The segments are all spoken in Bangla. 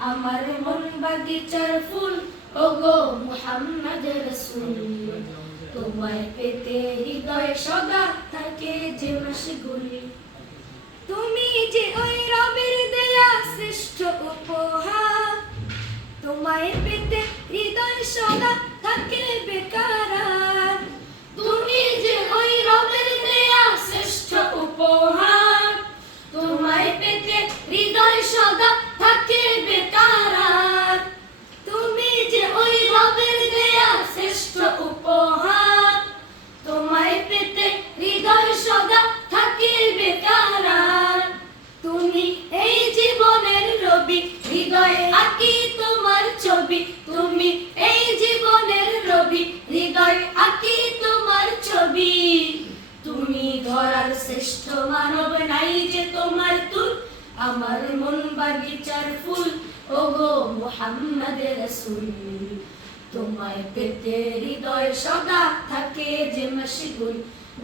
আমার মন বাগিচার ফুল। ও গো মুহাম্মদ রসুল, তোমায় পেতে হৃদয় সদা থাকে যে মশগুল তোমার তুল, আমার মন বাগিচার ফুল। ওগো মুহাম্মদ রসুল তোমায় পেতে হৃদয় সদা থাকে যে মশগুল।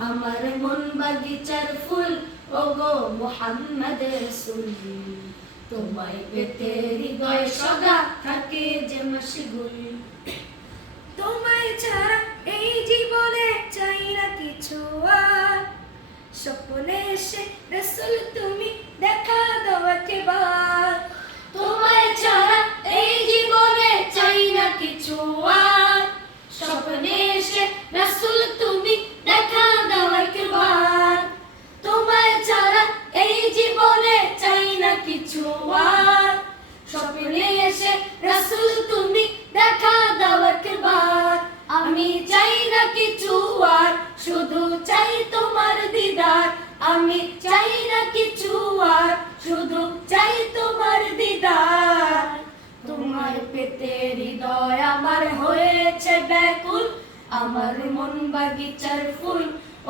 আমার মন বাগিচার ফুল, ওগো মুহাম্মদ রসুল তোমায় পেতে হৃদয় সদা থাকে যে মশগুল। স্বপ্নে রসুল তুমি দেখা দাও তোমায় ছাড়া এই জীবনে চাই না কিছু আর। স্বপ্নে এসে রসুল তুমি দেখা দাও একবার। তোমায় ছাড়া এই জীবনে চাই না কিছু আর। রসুল তুমি দেখা দাও আমি চাই না কিছু আর, শুধু চাই তোমার আমার মন বাগিচার ফুল,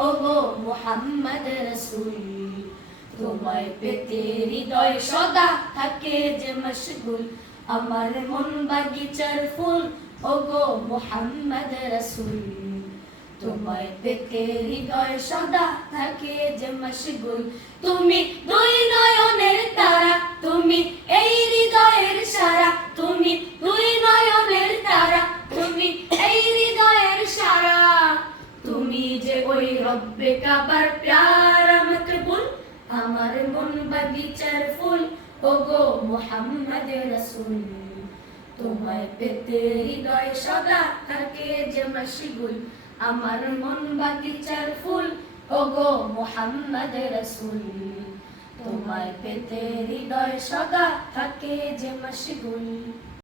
ওগো মুহাম্মদ রসুল। তোমায় পেতে হৃদয় সদা থাকে যে মশগুল। আমার মন বাগিচার ফুল, ওগো মুহাম্মদ রসুল। তোমায় পেতে হৃদয় সদা থাকে যে মশগুল। তুমি দুই নয়নের রব্বে কাবার প্যার মকবুল আমার মন বাগিচার ফুল। ওগো মুহাম্মদ রসুল, তোমায় পেতে হৃদয় সদা থাকে যে মশগুল আমার মন বাগিচার ফুল, ওগো মুহাম্মদ রসুল, তোমায় পেতে হৃদয় সদা থাকে যে মশগুল